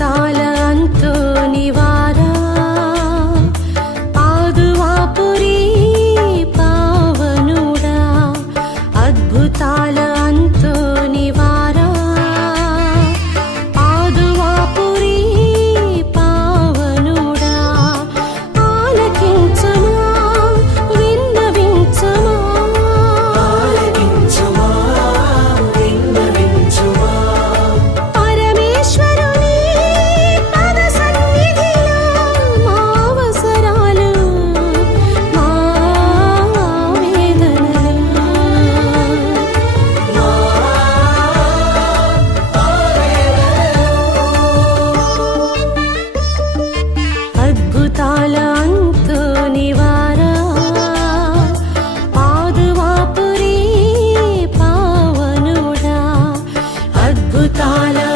താല താലാ